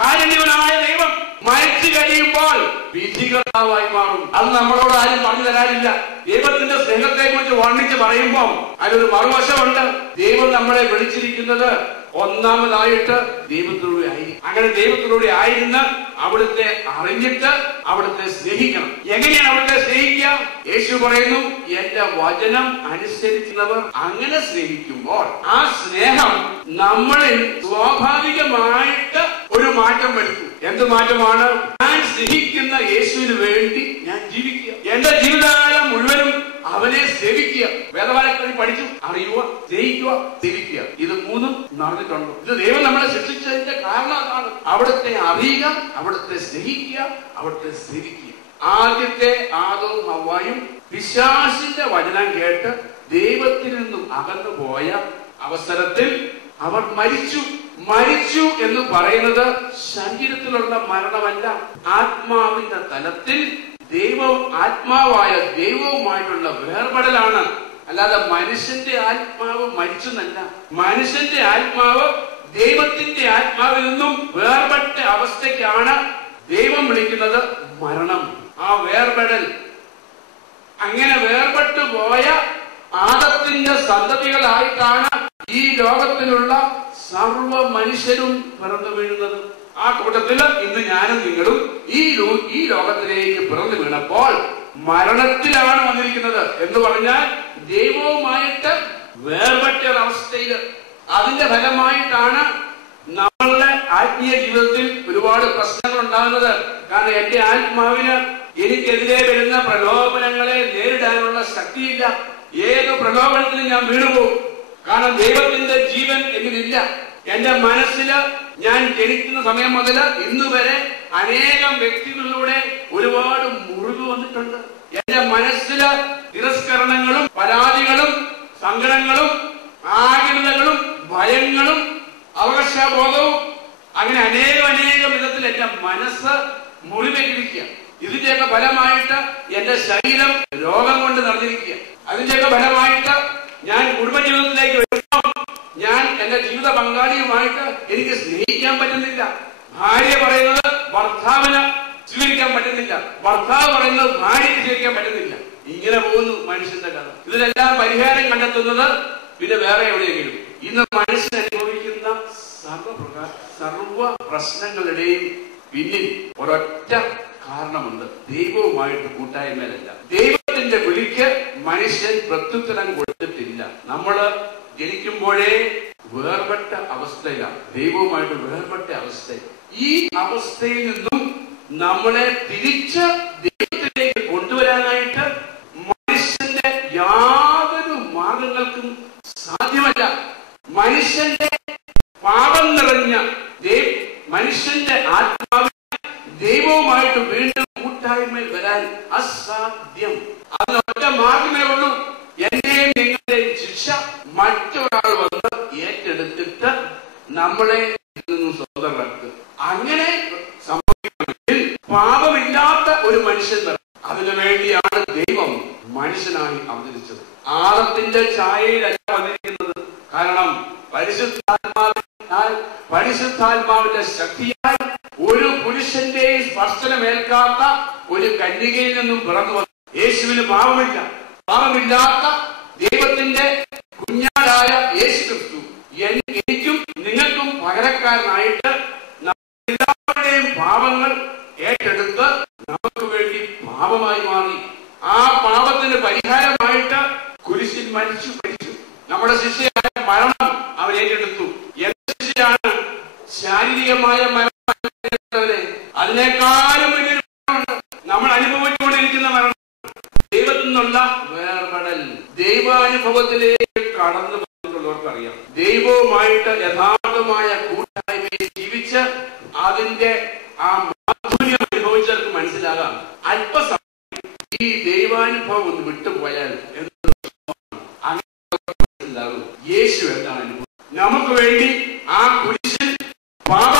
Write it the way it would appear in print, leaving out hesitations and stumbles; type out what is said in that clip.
കാരുണ്യവനായ ദൈവം മരിച്ചു കഴിയുമ്പോൾ വിധികർത്താവായി മാറും. അത് നമ്മളോട് ആരും പറഞ്ഞു തരാനില്ല. ദൈവത്തിന്റെ സ്നേഹത്തെ കുറിച്ച് വർണ്ണിച്ച് പറയുമ്പോൾ അതിലൊരു മറുവശമുണ്ട്. ദൈവം നമ്മളെ വിളിച്ചിരിക്കുന്നത് ഒന്നാമതായിട്ട് ദൈവത്തിലൂടെ ആയിരിക്കും. അങ്ങനെ ദൈവത്തിലൂടെ ആയിരുന്ന് അവിടുത്തെ അറിഞ്ഞിട്ട് അവിടുത്തെ സ്നേഹിക്കണം. എങ്ങനെയാണ് അവിടുത്തെ സ്നേഹിക്കുക? യേശു പറയുന്നു, എന്റെ വചനം അനുസരിക്കുന്നവർ അങ്ങനെ സ്നേഹിക്കുമ്പോൾ ആ സ്നേഹം നമ്മളിൽ സ്വാഭാവികമായിട്ട് ഒരു മാറ്റം വരുത്തും. എന്ത് മാറ്റമാണ്? ഞാൻ സ്നേഹിക്കുന്ന യേശുവിന് വേണ്ടി ഞാൻ ജീവിക്കുക. എന്റെ ജീവിതകാലം മുഴുവനും അവനെ സേവിക്കുക. വേദവാക്യത്തിൽ പഠിച്ചു അറിയുക, സ്നേഹിക്കുക, സേവിക്കുക. ഇത് മൂന്നും നടന്നിട്ടുണ്ട്. ഇത് ദൈവം നമ്മളെ ശിക്ഷിച്ചതിന്റെ കാരണം അതാണ്. അവിടുത്തെ അറിയുക, അവിടുത്തെ സ്നേഹിക്കുക, അവിടുത്തെ സേവിക്കുക. ആദ്യത്തെ ആദവും ഹവ്വായും പിശാചിന്റെ വചനം കേട്ട് ദൈവത്തിൽ നിന്നും അകന്നു പോയ അവസരത്തിൽ അവർ മരിച്ചു. മരിച്ചു എന്ന് പറയുന്നത് ശരീരത്തിലുള്ള മരണമല്ല, ആത്മാവിന്റെ തലത്തിൽ ആത്മാവായ ദൈവവുമായിട്ടുള്ള വേർപെടലാണ്. അല്ലാതെ മനുഷ്യന്റെ ആത്മാവ് മരിച്ചെന്നല്ല. മനുഷ്യന്റെ ആത്മാവ് ദൈവത്തിന്റെ ആത്മാവിൽ നിന്നും വേർപെട്ട അവസ്ഥയ്ക്കാണ് ദൈവം വിളിക്കുന്നത് മരണം. ആ വേർപെടൽ, അങ്ങനെ വേർപെട്ടു പോയ ആദത്തിന്റെ സന്തതികളായിട്ടാണ് ഈ ലോകത്തിലുള്ള സർവ മനുഷ്യരും പിറന്നു വീഴുന്നത്. ആ കൂട്ടത്തിൽ ഇന്ന് ഞാനും നിങ്ങളും ഈ ലോകത്തിലേക്ക് പിറന്നു വീണപ്പോൾ മരണത്തിലാണ് വന്നിരിക്കുന്നത്. എന്ന് പറഞ്ഞാൽ ദൈവവുമായിട്ട് വേർപെട്ട ഒരവസ്ഥയിൽ. അതിന്റെ ഫലമായിട്ടാണ് നമ്മളുടെ ആത്മീയ ജീവിതത്തിൽ ഒരുപാട് പ്രശ്നങ്ങൾ ഉണ്ടാകുന്നത്. കാരണം എന്റെ ആത്മാവിന് എനിക്കെതിരെ വരുന്ന പ്രലോഭനങ്ങളെ നേരിടാനുള്ള ശക്തിയില്ല. ഏത് പ്രലോഭനത്തിലും ഞാൻ വീണുപോകും. കാരണം ദൈവത്തിന്റെ ജീവൻ എന്നിലില്ല. എന്റെ മനസ്സില് ഞാൻ ജനിക്കുന്ന സമയം മുതൽ ഇന്ന് വരെ അനേകം വ്യക്തികളിലൂടെ ഒരുപാട് മുറിവ് വന്നിട്ടുണ്ട്. എന്റെ മനസ്സില് തിരസ്കരണങ്ങളും പരാതികളും സങ്കടങ്ങളും ആകുലതകളും ഭയങ്ങളും അവകാശബോധവും അങ്ങനെ അനേകം വിധത്തിൽ എന്റെ മനസ്സ് മുറിവേറ്റിരിക്കുക. ഇതിന്റെയൊക്കെ ഫലമായിട്ട് എന്റെ ശരീരം രോഗം കൊണ്ട് നിറഞ്ഞിരിക്കുക. അതിന്റെയൊക്കെ ഫലമായിട്ട് ഞാൻ കുടുംബജീവിതത്തിലേക്ക് വരുമ്പോൾ ഞാൻ എന്റെ ജീവിത പങ്കാളിയുമായിട്ട് എനിക്ക് സ്നേഹിക്കാൻ പറ്റുന്നില്ല. ഭാര്യ പറയുന്നത് ഭർത്താവിന് സ്വീകരിക്കാൻ പറ്റുന്നില്ല, ഭർത്താവ് പറയുന്നത് ഭാര്യയ്ക്ക് സ്വീകരിക്കാൻ പറ്റുന്നില്ല. ഇങ്ങനെ പോകുന്നു മനുഷ്യന്റെ കഥ. ഇതിനെല്ലാം പരിഹാരം കണ്ടെത്തുന്നത് പിന്നെ വേറെ എവിടെയെങ്കിലും. ഇന്ന് മനുഷ്യൻ അനുഭവിക്കുന്ന സർവ പ്രശ്നങ്ങളുടെയും പിന്നിൽ ഒരൊറ്റ കാരണമുണ്ട്. ദൈവവുമായിട്ട് കൂട്ടായ്മയിലല്ല. ദൈവത്തിന്റെ വിളിക്ക് മനുഷ്യൻ പ്രത്യുത്തരം കൊടുത്തിട്ടില്ല. നമ്മള് ജനിക്കുമ്പോഴേ വേർപെട്ട അവസ്ഥയിലാണ്, ദൈവവുമായിട്ട് വേർപെട്ട അവസ്ഥയിൽ. ഈ അവസ്ഥയിൽ നിന്നും നമ്മളെ തിരിച്ച് ദൈവത്തിലേക്ക് കൊണ്ടുവരാനായിട്ട് മനുഷ്യന്റെ യാതൊരു മാർഗങ്ങൾക്കും സാധ്യമല്ല. മനുഷ്യന്റെ പാപം നിറഞ്ഞ മനുഷ്യന്റെ ആത്മാവിനെ ദൈവവുമായിട്ട് വീണ്ടും കൂട്ടായ്മയിൽ വരാൻ അസാധ്യം. അതിനൊറ്റ മാർഗമേ ഉള്ളൂ. എന്റെയും നിങ്ങളുടെയും ശിക്ഷ മറ്റൊരാൾ വന്ന് ഏറ്റെടുത്തിട്ട് നമ്മളെ സ്വതന്ത്രരാക്കുക. അങ്ങനെ സംഭവിക്കണമെങ്കിൽ പാപമില്ലാത്ത ഒരു മനുഷ്യൻ വരണം. അതിനു വേണ്ടിയാണ് ദൈവം മനുഷ്യനായി അവതരിച്ചത്. ആദത്തിന്റെ ഛായയിലല്ല വന്നിരിക്കുന്നത്. കാരണം പരിശുദ്ധാത്മാവിന്റെ ശക്തിയാൽ ഒരു പുരുഷന്റെയും സ്പർശനമേൽക്കാത്ത ഒരു കന്യകയിൽ നിന്നും പിറന്നു വന്നു. യേശുവിന് പാപമില്ലാത്ത ദൈവത്തിന്റെ കുഞ്ഞാടായ യേശു ക്രിസ്തു എനിക്കും നിങ്ങൾക്കും പകരക്കാരനായിട്ട് എല്ലാവരുടെയും പാപങ്ങൾ ഏറ്റെടുത്ത് നമുക്ക് വേണ്ടി പാപമായി മാറി. ആ പാപത്തിന് പരിഹാരമായിട്ട് കുരിശിൽ മരിച്ചു. നമ്മുടെ ശിക്ഷയായ മരണം അവൻ ഏറ്റെടുത്തു. എന്ത് ശിക്ഷയാണ്? ശാരീരികമായ മരണം. അതിനേക്കാളും വലിയൊരു മരണമുണ്ട് നമ്മൾ അനുഭവിച്ചുകൊണ്ടിരിക്കുന്ന മരണം. ദൈവത്തിൽ നിന്നുള്ള വേർപെടൽ. ദൈവാനുഭവത്തിലേക്ക് കടന്നു പോയിട്ടുള്ളവർക്കറിയാം. ദൈവവുമായിട്ട് യഥാർത്ഥമായ കൂട്ടായ്മയെ ജീവിച്ച് അതിന്റെ ആ മാധുര്യം അനുഭവിച്ചവർക്ക് മനസ്സിലാകാം. അല്പസമയം ഈ ദൈവാനുഭവം ഒന്ന് വിട്ടുപോയാൽ യേശു എന്താണ് അനുഭവം? നമുക്ക് വേണ്ടി ആ കുരിശിൽ പാപ